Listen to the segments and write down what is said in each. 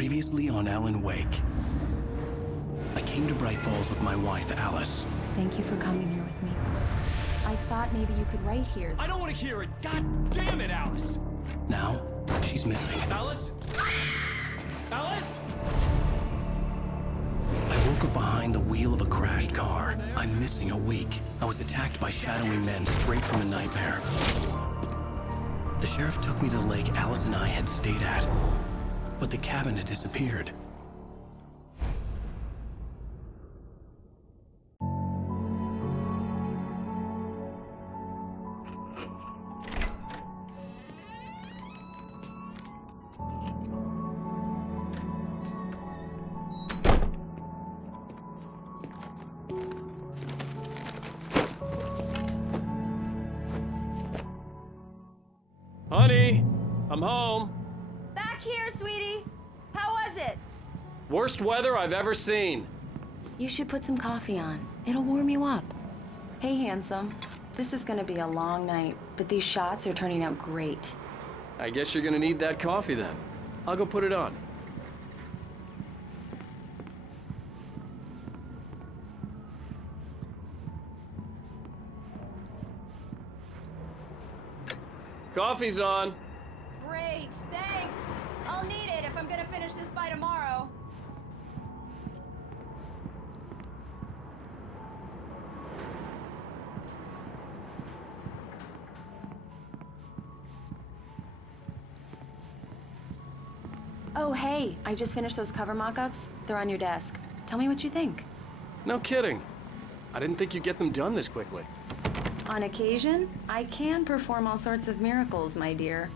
Previously on Alan Wake. I came to Bright Falls with my wife, Alice. Thank you for coming here with me. I thought maybe you could write here. I don't want to hear it! God damn it, Alice! Now, she's missing. Alice? Alice? I woke up behind the wheel of a crashed car. I'm missing a week. I was attacked by shadowy men straight from a nightmare. The sheriff took me to the lake Alice and I had stayed at, but the cabin had disappeared. Honey, I'm home. Back here, sweetie. How was it? Worst weather I've ever seen. You should put some coffee on. It'll warm you up. Hey, handsome. This is gonna be a long night, but these shots are turning out great. I guess you're gonna need that coffee then. I'll go put it on. Coffee's on. Great, thanks. I'll need it if I'm gonna finish this by tomorrow. Oh, hey, I just finished those cover mock-ups. They're on your desk. Tell me what you think. No kidding. I didn't think you'd get them done this quickly. On occasion, I can perform all sorts of miracles, my dear.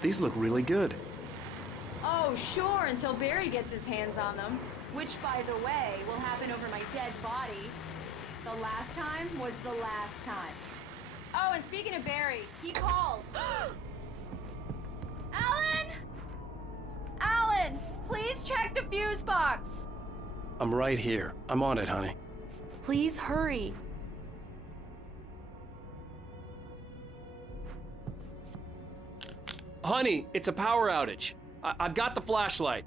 These look really good. Oh, sure, until Barry gets his hands on them. Which, by the way, will happen over my dead body. The last time was the last time. Oh, and speaking of Barry, he called. Alan! Alan, please check the fuse box. I'm right here. I'm on it, honey. Please hurry. Honey, it's a power outage. I've got the flashlight.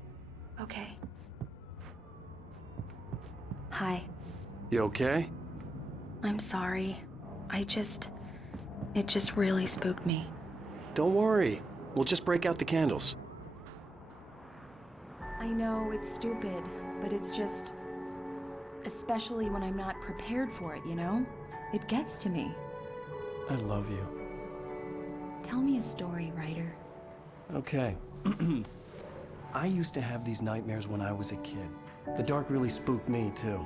Okay. Hi. You okay? I'm sorry. It just really spooked me. Don't worry. We'll just break out the candles. I know it's stupid, but it's just... especially when I'm not prepared for it, you know? It gets to me. I love you. Tell me a story, writer. Okay. I used to have these nightmares when I was a kid. The dark really spooked me, too.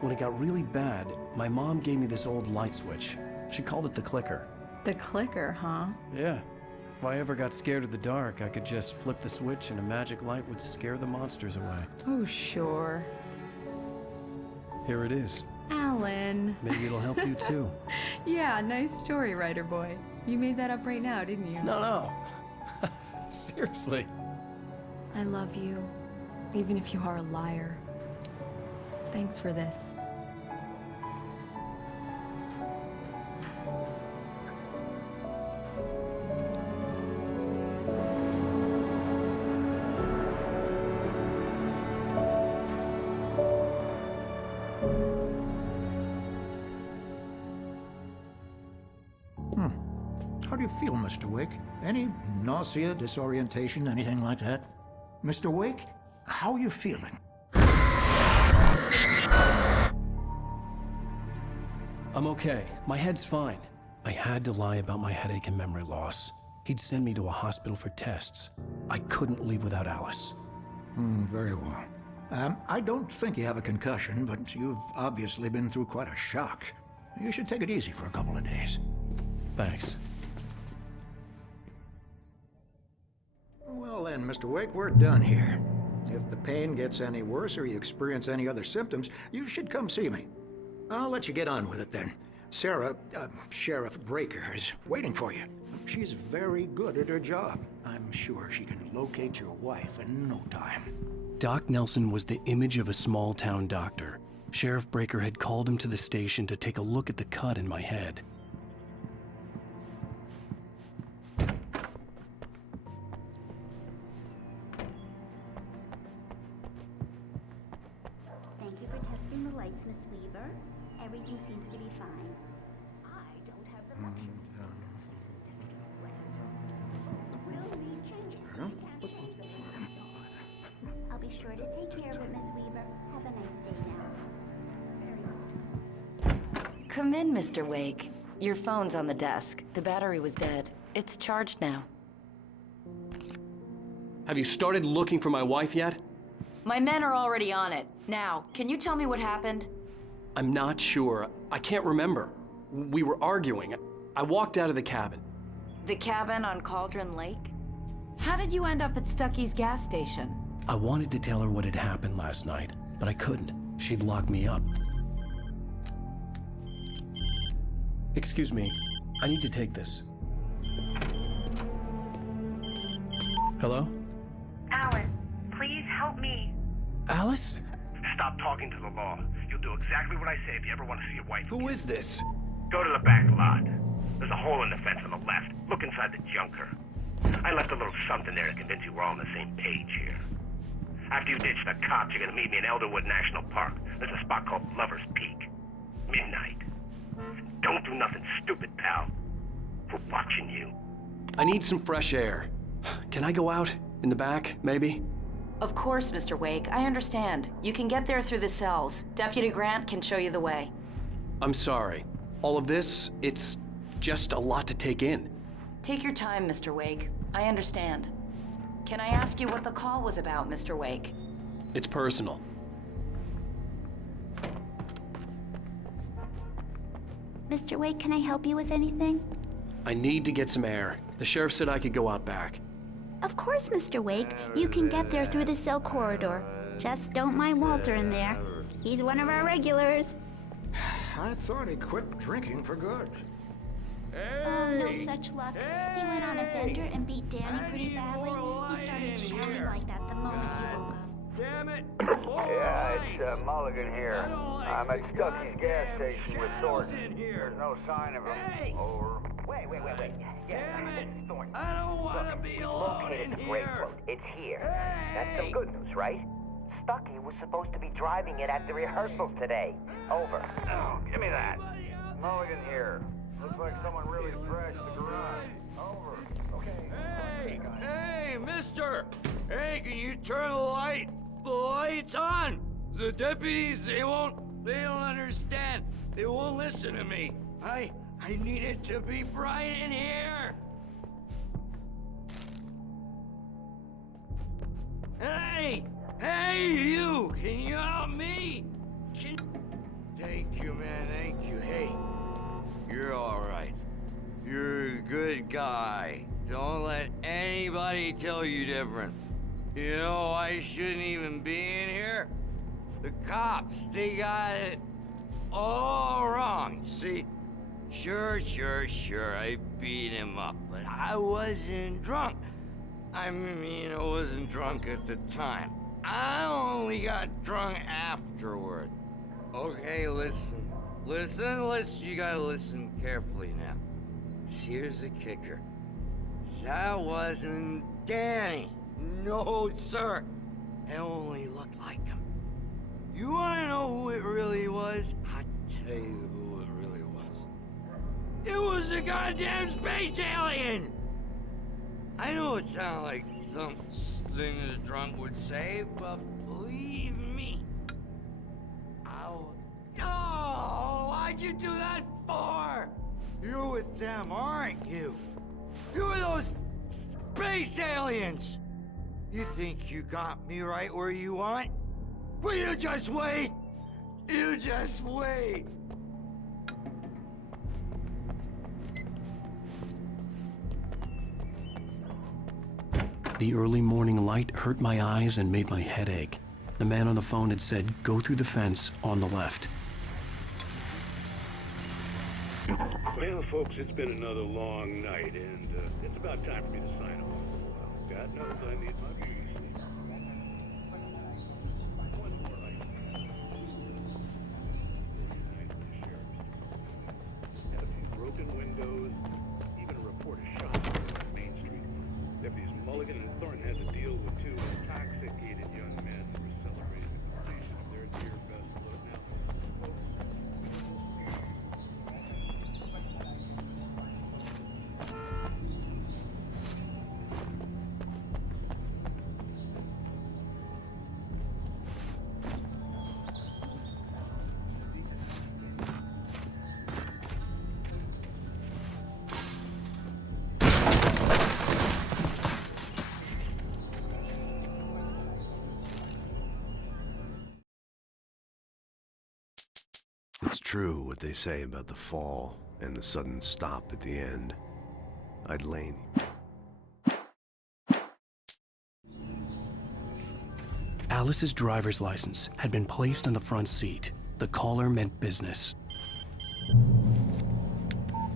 When it got really bad, my mom gave me this old light switch. She called it the clicker. The clicker, huh? Yeah. If I ever got scared of the dark, I could just flip the switch and a magic light would scare the monsters away. Oh, sure. Here it is. Alan. Maybe it'll help you, too. Yeah, nice story, writer boy. You made that up right now, didn't you? No. Seriously. I love you, even if you are a liar. Thanks for this. How do you feel, Mr. Wake? Any nausea, disorientation, anything like that? Mr. Wake, how are you feeling? I'm okay. My head's fine. I had to lie about my headache and memory loss. He'd send me to a hospital for tests. I couldn't leave without Alice. Very well. I don't think you have a concussion, but you've obviously been through quite a shock. You should take it easy for a couple of days. Thanks. Well then, Mr. Wake, we're done here. If the pain gets any worse or you experience any other symptoms, you should come see me. I'll let you get on with it then. Sarah, Sheriff Breaker, is waiting for you. She's very good at her job. I'm sure she can locate your wife in no time. Doc Nelson was the image of a small-town doctor. Sheriff Breaker had called him to the station to take a look at the cut in my head. lights, Miss Weaver. Everything seems to be fine. I don't have the luxury to will need changes. So you can't change the past. I'll be sure to take care of it, Miss Weaver. Have a nice day now. Very good. Come in, Mr. Wake. Your phone's on the desk. The battery was dead. It's charged now. Have you started looking for my wife yet? My men are already on it. Now, can you tell me what happened? I'm not sure. I can't remember. We were arguing. I walked out of the cabin. The cabin on Cauldron Lake? How did you end up at Stucky's gas station? I wanted to tell her what had happened last night, but I couldn't. She'd lock me up. Excuse me. I need to take this. Hello? Alice, please help me. Alice? Stop talking to the law. You'll do exactly what I say if you ever want to see your wife. Who is this? Go to the back lot. There's a hole in the fence on the left. Look inside the junker. I left a little something there to convince you we're all on the same page here. After you ditch the cops, you're gonna meet me in Elderwood National Park. There's a spot called Lover's Peak. Midnight. Don't do nothing stupid, pal. We're watching you. I need some fresh air. Can I go out? In the back, maybe? Of course, Mr. Wake. I understand. You can get there through the cells. Deputy Grant can show you the way. I'm sorry. All of this, it's just a lot to take in. Take your time, Mr. Wake. I understand. Can I ask you what the call was about, Mr. Wake? It's personal. Mr. Wake, can I help you with anything? I need to get some air. The sheriff said I could go out back. Of course, Mr. Wake. You can get there through the cell corridor. Just don't mind Walter in there. He's one of our regulars. I thought he quit drinking for good. Oh, no such luck. He went on a bender and beat Danny pretty badly. He started shouting like that the moment he woke up. Yeah, it's Mulligan here. I'm at Stucky's gas station with Thornton. There's no sign of him. Over. Wait. Yeah, this is Thornton. I don't want to be alone in here. It's here. That's some good news, right? Stucky was supposed to be driving it at the rehearsals today. Over. Oh, give me that. Mulligan here. Looks like someone really trashed the garage. Over. Okay. Hey, mister! Hey, can you turn the lights on? The deputies, they don't understand. They won't listen to me. I need it to be bright in here. Hey, you! Can you help me? Thank you, man, thank you. Hey, you're all right. You're a good guy. Don't let anybody tell you different. You know, I shouldn't even be in here. The cops, they got it all wrong. See, sure, I beat him up, but I wasn't drunk. I mean, I wasn't drunk at the time. I only got drunk afterward. Okay, listen, you gotta listen carefully now. Here's the kicker. That wasn't Danny. No, sir. It only looked like him. You wanna know who it really was? I'll tell you who it really was. It was a goddamn space alien! I know it sounds like something a drunk would say, but believe me, Oh, why'd you do that for? You're with them, aren't you? You're those space aliens! You think you got me right where you want? Well, you just wait! You just wait! The early morning light hurt my eyes and made my head ache. The man on the phone had said, go through the fence on the left. Well, folks, it's been another long night, and it's about time for me to sign off. Well, God knows I need my beauty sleep. One more item. Had a few broken windows, even a report of shots on Main Street. Deputies Mulligan and Thornton had to deal with two intoxicated young men who were celebrating the completion of their dear best load. Now, true what they say about the fall and the sudden stop at the end, I'd lain. Alice's driver's license had been placed on the front seat. The caller meant business.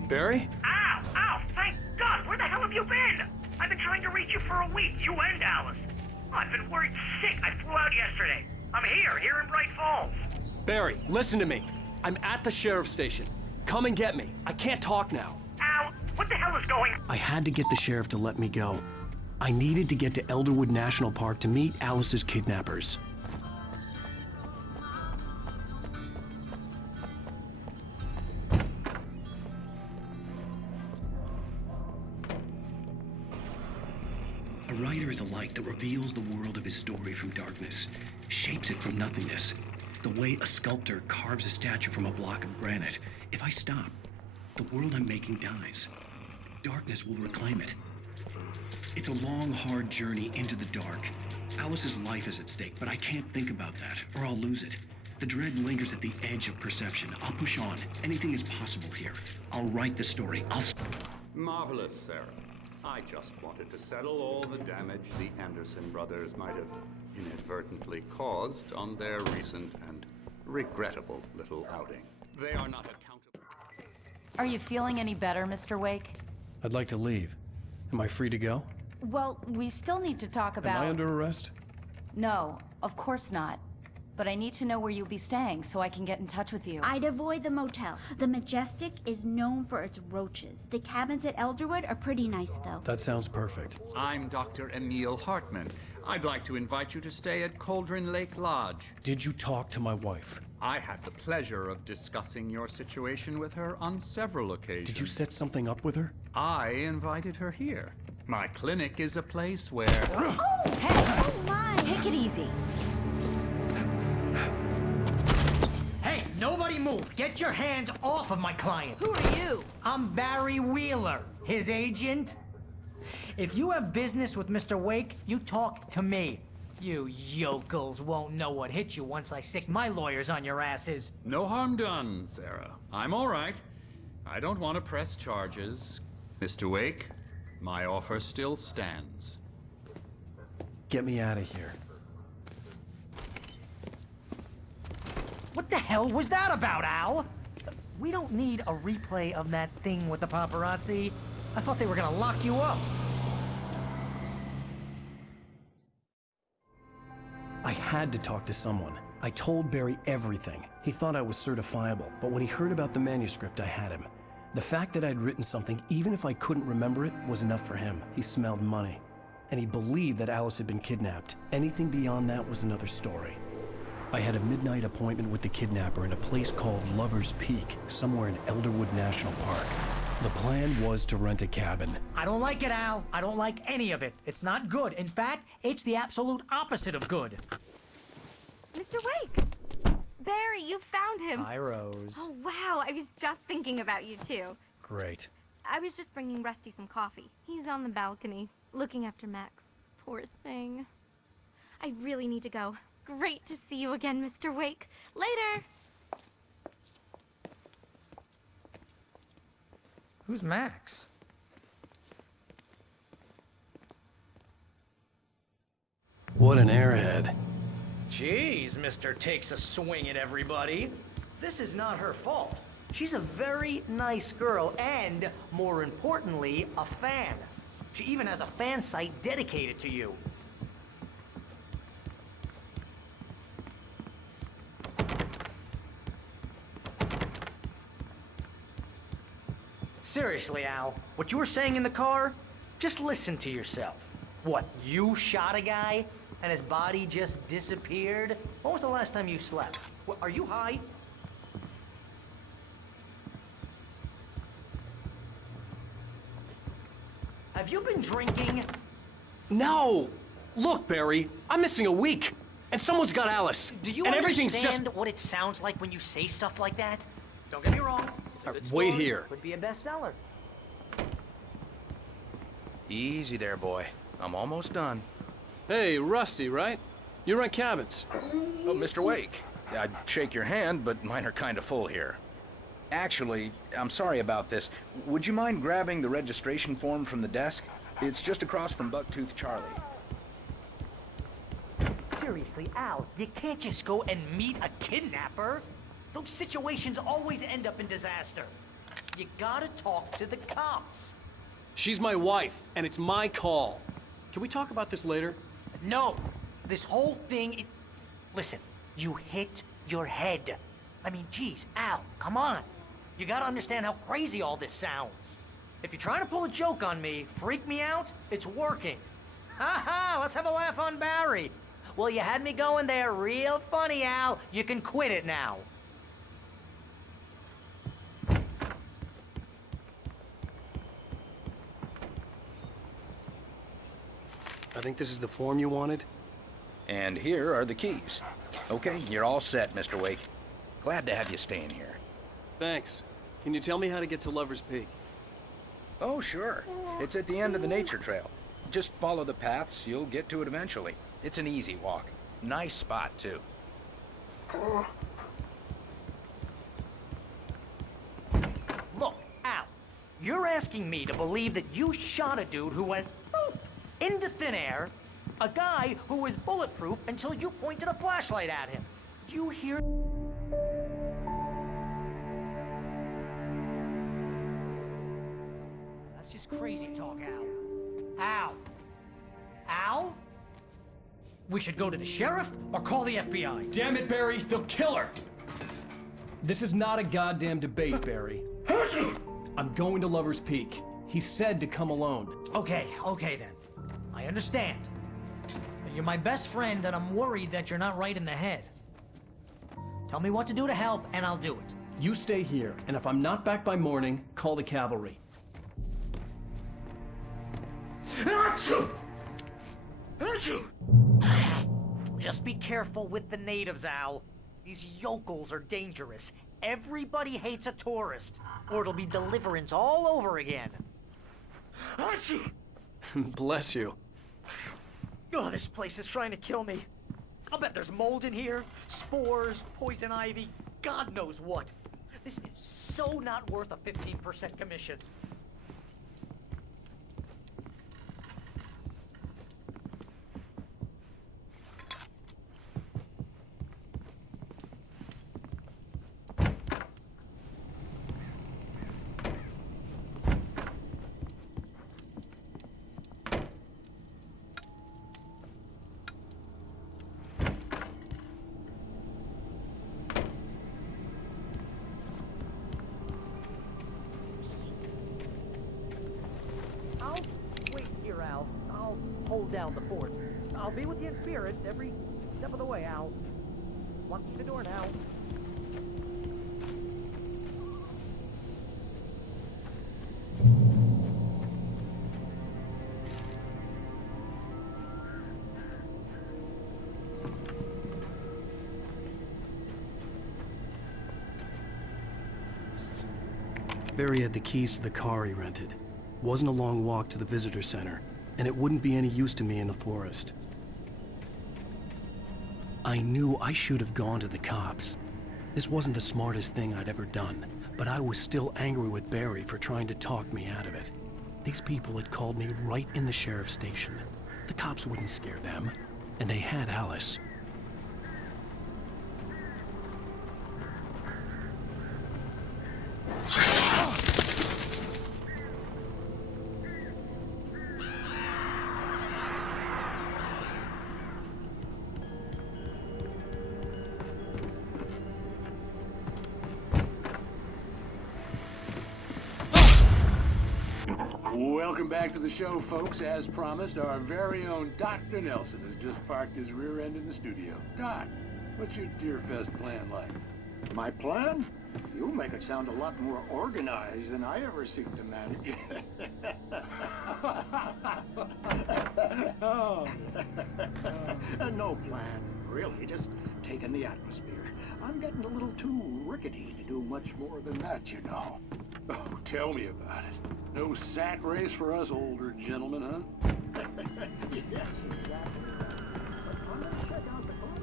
Barry? Ow! Ow! Thank God! Where the hell have you been? I've been trying to reach you for a week, you and Alice. Oh, I've been worried sick. I flew out yesterday. I'm here in Bright Falls. Barry, listen to me. I'm at the sheriff's station. Come and get me. I can't talk now. Al, what the hell is going on? I had to get the sheriff to let me go. I needed to get to Elderwood National Park to meet Alice's kidnappers. A writer is a light that reveals the world of his story from darkness, shapes it from nothingness. The way a sculptor carves a statue from a block of granite. If I stop, the world I'm making dies. Darkness will reclaim it. It's a long, hard journey into the dark. Alice's life is at stake, but I can't think about that, or I'll lose it. The dread lingers at the edge of perception. I'll push on. Anything is possible here. I'll write the story. Marvelous, Sarah. I just wanted to settle all the damage the Anderson brothers might have inadvertently caused on their recent and regrettable little outing. They are not accountable. Are you feeling any better, Mr. Wake? I'd like to leave. Am I free to go? Well, we still need to talk about... Am I under arrest? No, of course not. But I need to know where you'll be staying so I can get in touch with you. I'd avoid the motel. The Majestic is known for its roaches. The cabins at Elderwood are pretty nice, though. That sounds perfect. I'm Dr. Emil Hartman. I'd like to invite you to stay at Cauldron Lake Lodge. Did you talk to my wife? I had the pleasure of discussing your situation with her on several occasions. Did you set something up with her? I invited her here. My clinic is a place where... Oh, hey! Oh, my! Take it easy. Hey, nobody move! Get your hands off of my client! Who are you? I'm Barry Wheeler, his agent. If you have business with Mr. Wake, you talk to me. You yokels won't know what hit you once I sick my lawyers on your asses. No harm done, Sarah. I'm all right. I don't want to press charges. Mr. Wake, my offer still stands. Get me out of here. What the hell was that about, Al? We don't need a replay of that thing with the paparazzi. I thought they were gonna lock you up. I had to talk to someone. I told Barry everything. He thought I was certifiable, but when he heard about the manuscript, I had him. The fact that I'd written something, even if I couldn't remember it, was enough for him. He smelled money. And he believed that Alice had been kidnapped. Anything beyond that was another story. I had a midnight appointment with the kidnapper in a place called Lover's Peak, somewhere in Elderwood National Park. The plan was to rent a cabin. I don't like it, Al. I don't like any of it. It's not good. In fact, it's the absolute opposite of good. Mr. Wake! Barry, you found him. Hi, Rose. Oh, wow. I was just thinking about you, too. Great. I was just bringing Rusty some coffee. He's on the balcony, looking after Max. Poor thing. I really need to go. Great to see you again, Mr. Wake. Later! Who's Max? What an airhead. Jeez, Mr. Takes a swing at everybody. This is not her fault. She's a very nice girl and, more importantly, a fan. She even has a fan site dedicated to you. Seriously, Al, what you were saying in the car, just listen to yourself. What, you shot a guy and his body just disappeared? When was the last time you slept? What, are you high? Have you been drinking? No! Look, Barry, I'm missing a week, and someone's got Alice. Do you and understand everything's just... what it sounds like when you say stuff like that? Don't get me wrong. It's a good Wait story. here. Could be a bestseller. Easy there, boy. I'm almost done. Hey, Rusty, right? You rent cabins. Oh, Mr. Wake. I'd shake your hand, but mine are kind of full here. Actually, I'm sorry about this. Would you mind grabbing the registration form from the desk? It's just across from Bucktooth Charlie. Seriously, Al, you can't just go and meet a kidnapper. Those situations always end up in disaster. You gotta talk to the cops. She's my wife, and it's my call. Can we talk about this later? No. This whole thing, listen, you hit your head. I mean, geez, Al, come on. You gotta understand how crazy all this sounds. If you're trying to pull a joke on me, freak me out, it's working. Ha ha, let's have a laugh on Barry. Well, you had me going there real funny, Al. You can quit it now. I think this is the form you wanted. And here are the keys. Okay, you're all set, Mr. Wake. Glad to have you staying here. Thanks. Can you tell me how to get to Lover's Peak? Oh, sure. It's at the end of the nature trail. Just follow the paths, you'll get to it eventually. It's an easy walk. Nice spot, too. Look, Al, you're asking me to believe that you shot a dude who went poof into thin air, a guy who was bulletproof until you pointed a flashlight at him. You hear... That's just crazy talk, Al. Al? Al? We should go to the sheriff or call the FBI. Damn it, Barry, they'll kill her! This is not a goddamn debate, Barry. I'm going to Lover's Peak. He said to come alone. Okay then. I understand. You're my best friend and I'm worried that you're not right in the head. Tell me what to do to help and I'll do it. You stay here, and if I'm not back by morning, call the cavalry. Just be careful with the natives, Al. These yokels are dangerous. Everybody hates a tourist, or it'll be deliverance all over again. Bless you. Oh, this place is trying to kill me. I'll bet there's mold in here, spores, poison ivy, God knows what. This is so not worth a 15% commission. I'll hold down the fort. I'll be with you in spirit every step of the way, Al. Watch the door now. Barry had the keys to the car he rented. Wasn't a long walk to the visitor center, and it wouldn't be any use to me in the forest. I knew I should have gone to the cops. This wasn't the smartest thing I'd ever done, but I was still angry with Barry for trying to talk me out of it. These people had called me right in the sheriff's station. The cops wouldn't scare them, and they had Alice. Welcome back to the show, folks. As promised, our very own Dr. Nelson has just parked his rear end in the studio. Doc, what's your Deerfest plan like? My plan? You make it sound a lot more organized than I ever seem to manage. No plan, really, just taking the atmosphere. I'm getting a little too rickety to do much more than that, you know. Oh, tell me about it. No sack race for us older gentlemen, huh? Yes, exactly. But I'm gonna check out the phone.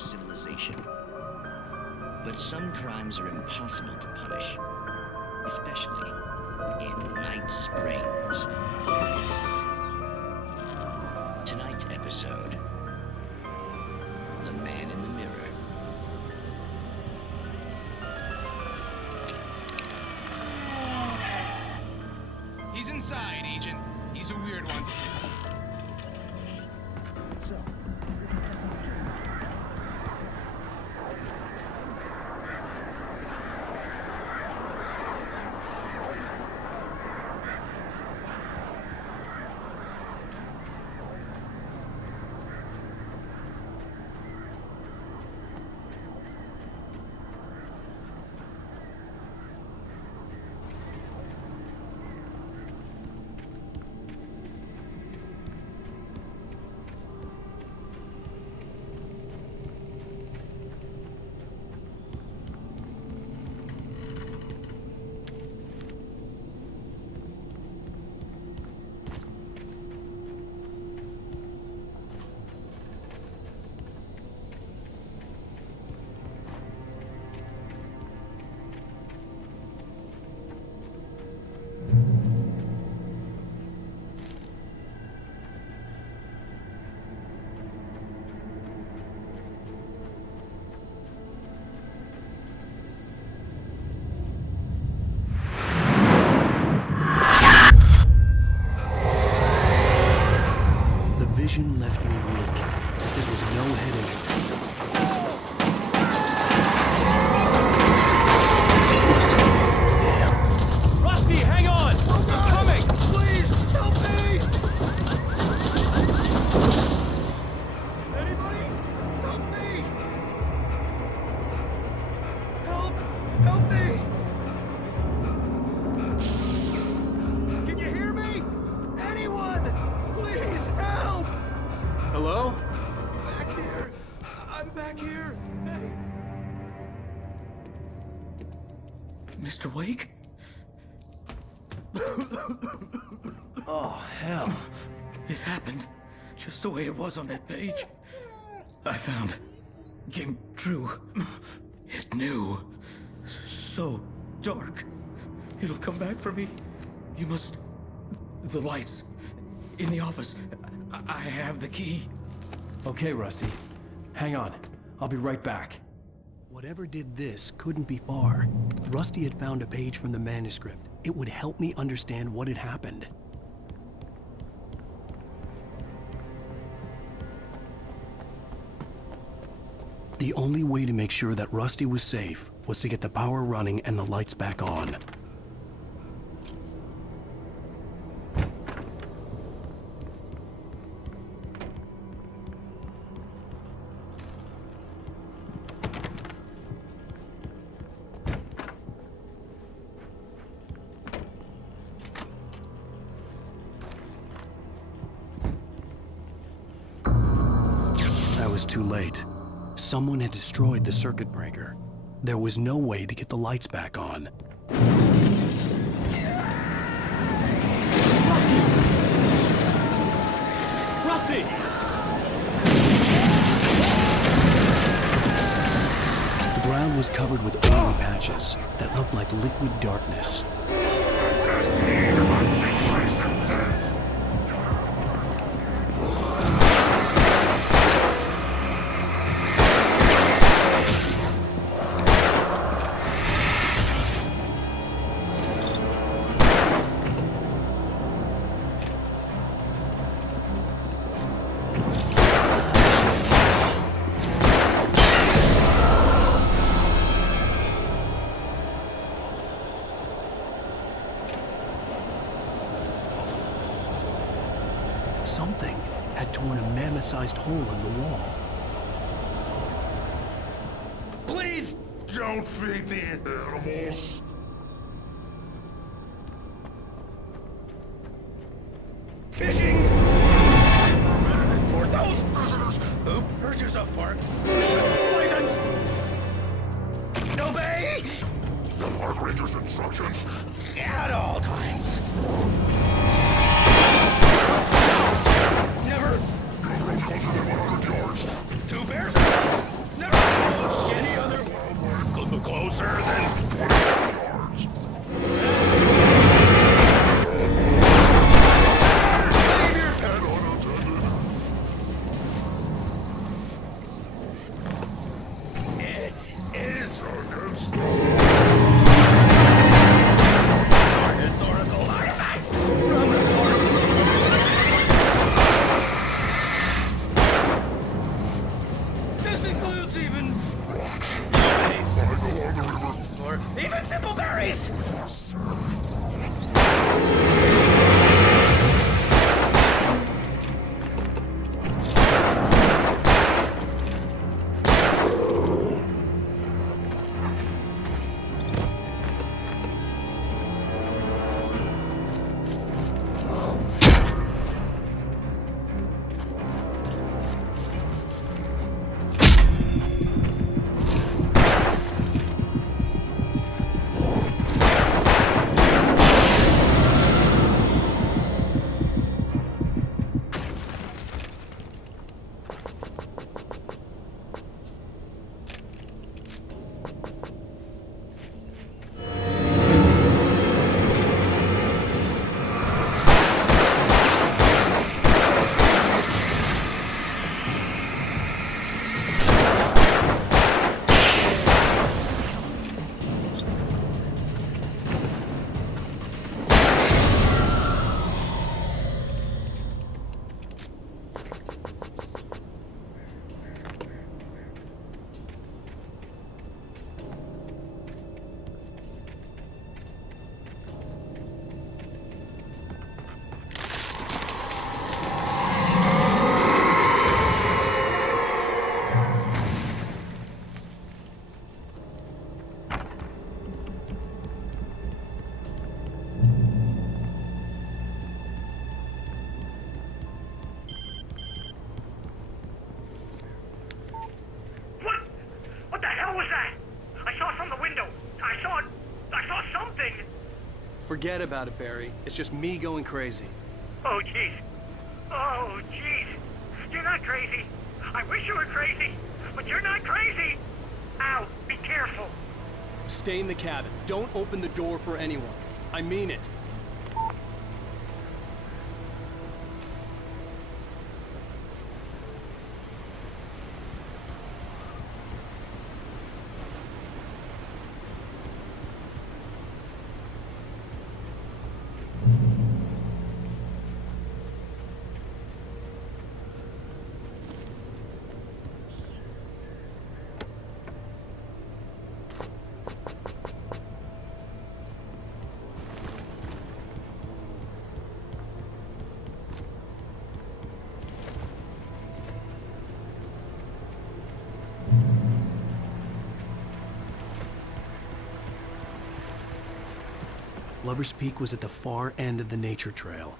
of civilization. But some crimes are impossible to punish, especially in Night Springs. Tonight's episode, The Man in the Mirror. He's inside, Agent. He's a weird one. Vision left me weak. This was no head injury. Damn. Rusty, hang on! I'm coming! Please, help me! Anybody? Help me! Help! Help me! Can you hear me? Anyone! Please, help! Hello? Back here! I'm back here! Hey! Mr. Wake? Oh, hell. It happened just the way it was on that page. I found. Came true. It knew. So dark. It'll come back for me. You must... The lights. In the office. I have the key. Okay, Rusty. Hang on. I'll be right back. Whatever did this couldn't be far. Rusty had found a page from the manuscript. It would help me understand what had happened. The only way to make sure that Rusty was safe was to get the power running and the lights back on. Too late. Someone had destroyed the circuit breaker. There was no way to get the lights back on. Rusty! The ground was covered with oily patches that looked like liquid darkness. Just need to take my senses. Something had torn a mammoth-sized hole in the wall. Please don't feed the animals. Fishing! For those prisoners who purchase a park license! Obey! The park ranger's instructions. At all times. Never. Go to them 100 yards. 2 pairs. Historical artifacts from the court. This includes even... or even simple berries! What the hell was that? I saw from the window. I saw something. Forget about it, Barry. It's just me going crazy. Oh, jeez. Oh, jeez. You're not crazy. I wish you were crazy, but you're not crazy. Ow, be careful. Stay in the cabin. Don't open the door for anyone. I mean it. Lover's Peak was at the far end of the nature trail.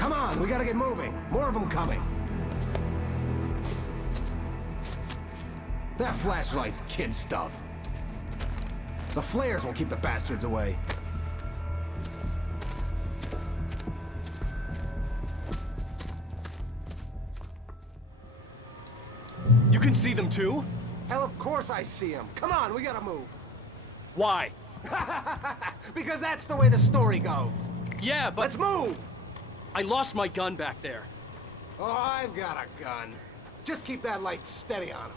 Come on, we gotta get moving. More of them coming. That flashlight's kid stuff. The flares won't keep the bastards away. You can see them too? Hell, of course I see them. Come on, we gotta move. Why? Because that's the way the story goes. Yeah, but... Let's move! I lost my gun back there. Oh, I've got a gun. Just keep that light steady on him.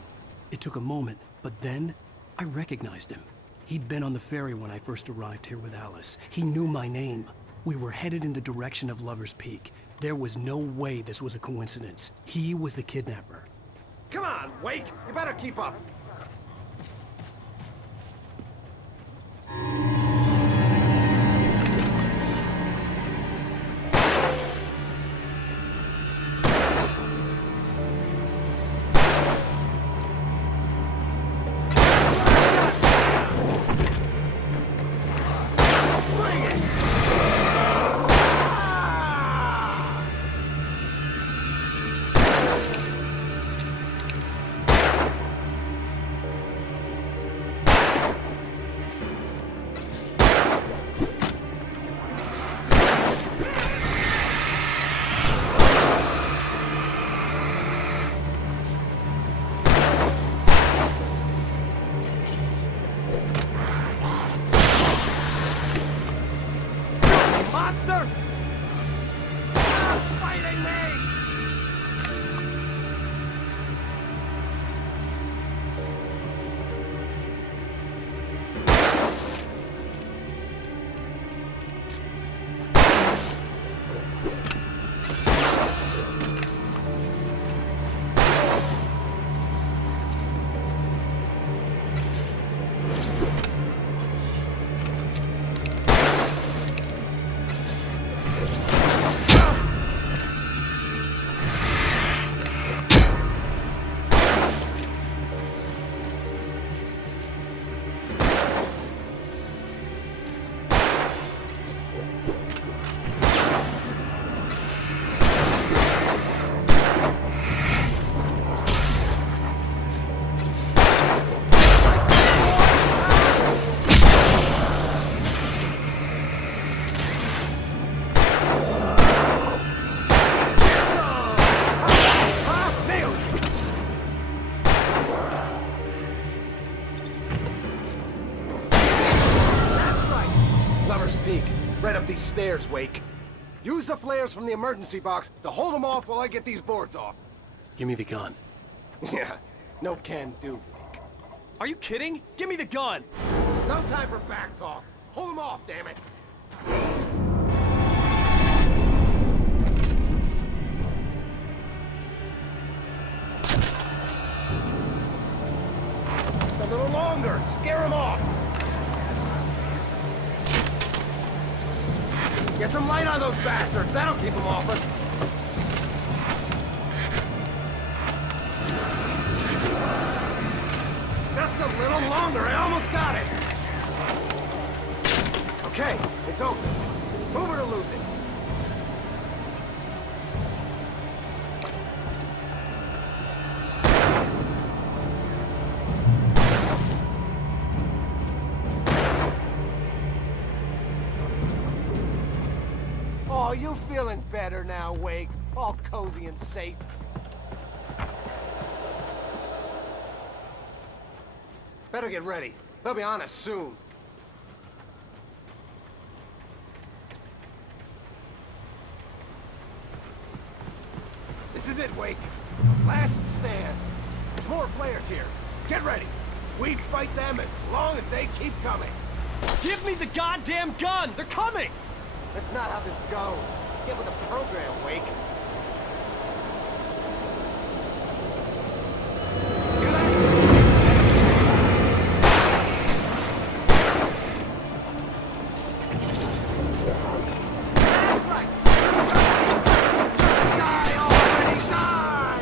It took a moment, but then I recognized him. He'd been on the ferry when I first arrived here with Alice. He knew my name. We were headed in the direction of Lover's Peak. There was no way this was a coincidence. He was the kidnapper. Come on, Wake! You better keep up. Monster! Stop fighting me! Right up these stairs, Wake. Use the flares from the emergency box to hold them off while I get these boards off. Give me the gun. Yeah, no can do, Wake. Are you kidding? Give me the gun! No time for back talk. Hold them off, damn it. Just a little longer. Scare them off. Get some light on those bastards. That'll keep them off us. Just a little longer. I almost got it. Okay, it's open. Move it or lose it. Oh, you feeling better now, Wake? All cozy and safe. Better get ready. They'll be on us soon. This is it, Wake. Last stand. There's more flares here. Get ready. We fight them as long as they keep coming. Give me the goddamn gun! They're coming! That's not how this goes. Get with the program, Wake. Hear that? That's right. Die already, die!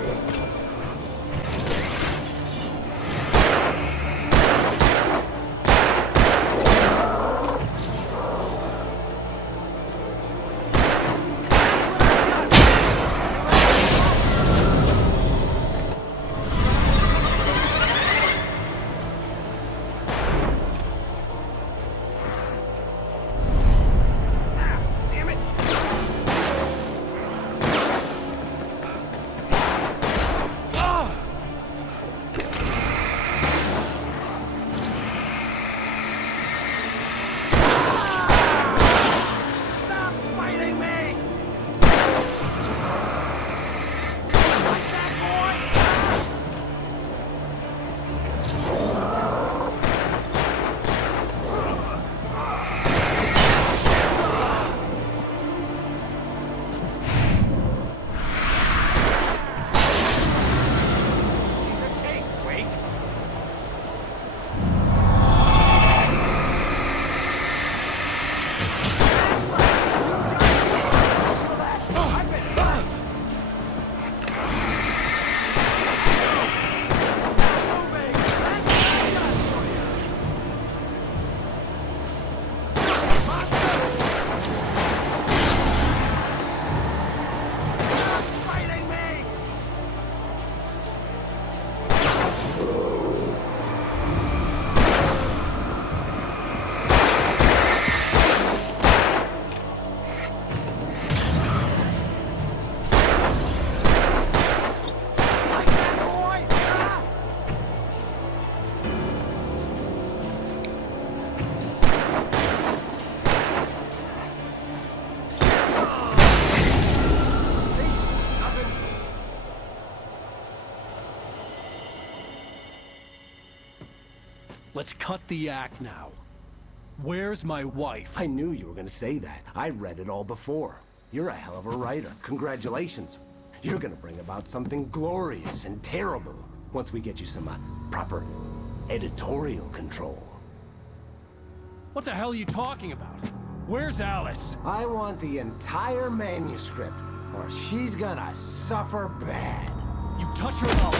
Nothing to... Let's cut the act now. Where's my wife? I knew you were gonna say that. I read it all before. You're a hell of a writer. Congratulations. You're gonna bring about something glorious and terrible once we get you some proper editorial control. What the hell are you talking about? Where's Alice? I want the entire manuscript, or she's gonna suffer bad. You touch her, I'll...